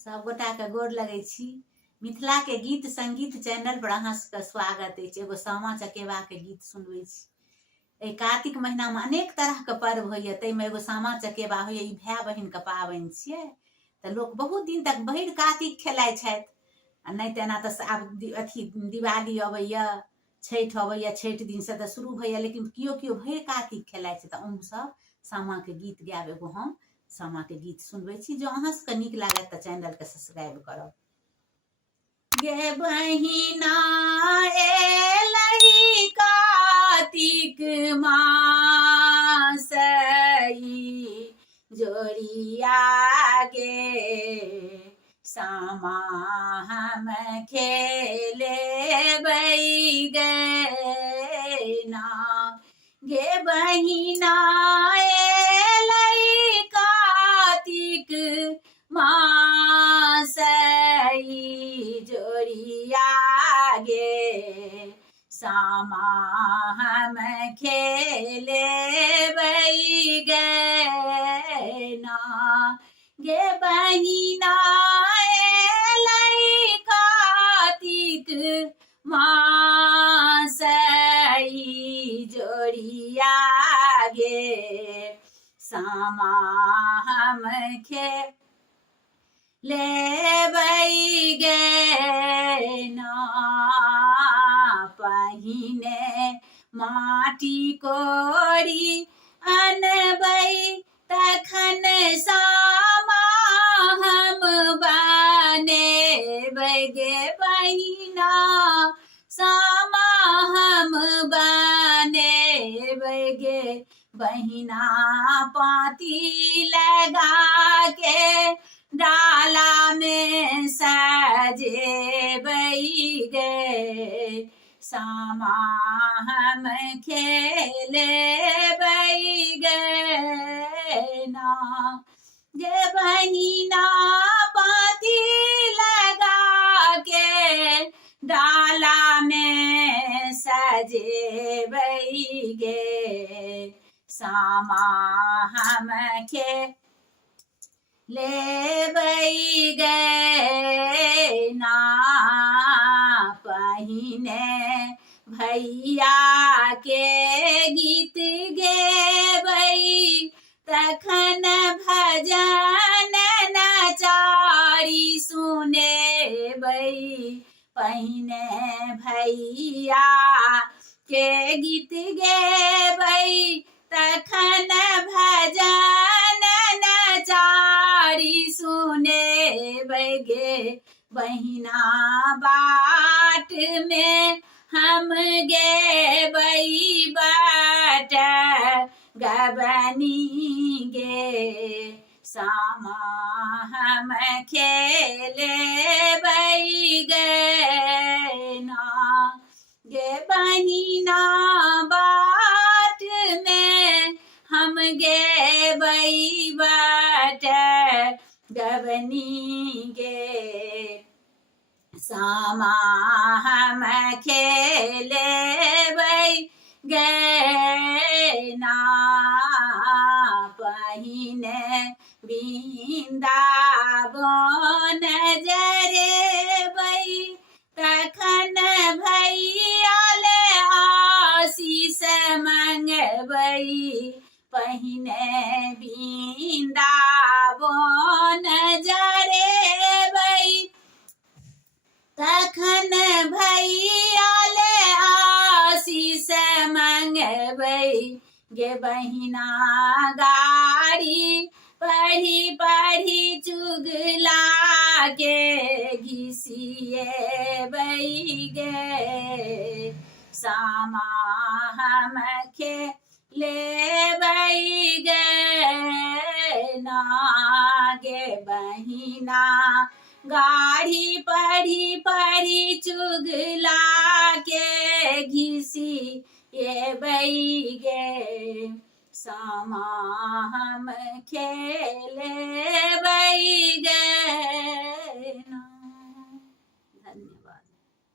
सब गोटा के गोर लगै छी। मिथिला के गीत संगीत चैनल पर अहाँ सबके स्वागत अछि। एगो सामा चकेबा के गीत सुनबै छी। एहि कार्तिक महीना में अनेक तरह के पर्व होइए, ताहिमे एगो सामा चकेबा होइए। ई भाय बहिन के पाबनि छियै, तऽ लोक बहुत दिन तक भरि कार्तिक खेलाइ छथि। आ नहि तऽ एना तऽ आब अथी दिवाली अबैया, छठि अबैया, छठि दिन से तऽ शुरू होइया, लेकिन केओ केओ भरि कार्तिक खेलाइ छै। तऽ ओसभ सामा के गीत गायब, एगो हम सामा के गीत सुनबै छी। जो अहाँ सबके नीक लागत तऽ चैनल के सब्सक्राइब करब। गे बहिना एलही कार्तिक मास, जोड़िया गे सामा हम खेले गे ना। गे बहिना एलही कार्तिक मास, जोड़िया गे सामा हम खेले गे ना। गे बहिना एलही कार्तिक मास, जोड़िया गे सामा हम खेले गे ना। पहिने माटी कोड़ी अनबै, तखन सामा हम बनेबै गे बहिना सामा हम बनेबै गे बहिना। पाती लगा के डाला में सजेबै गे सामा हम खेले गे ना। गे बहिना पाती लगा के डाला में सजेबै गे सामा हम खेले गे ना। पहिने भैया के गीत गेबै, तखन भजन नचारी सुनेबै। पहिने भैया के गीत गेबै, तखन भजन नचारी सुनेबै गे बहिना। बाट में हम गेबै बाट गबनी गे सामा हम खेले गे ना। गे बहिना बाट में हम गेबै बाट गबनी गे सामा हम खेले गे ना। पहिने वृंदावन जरेबै, तखन भैया ले आशीष मंगबै। पहिने वृंदावन जरेबै, तखन भैया ले आशीष मंगबै गे बहिना। गाड़ी पढ़ी पढ़ी चुगला के घिसिएबै गे सामा हम खेले गे ना। गे बहिना गाड़ी पढ़ी पढ़ी चुगला के घिसिएबै गे सामा हम खेले गे ना।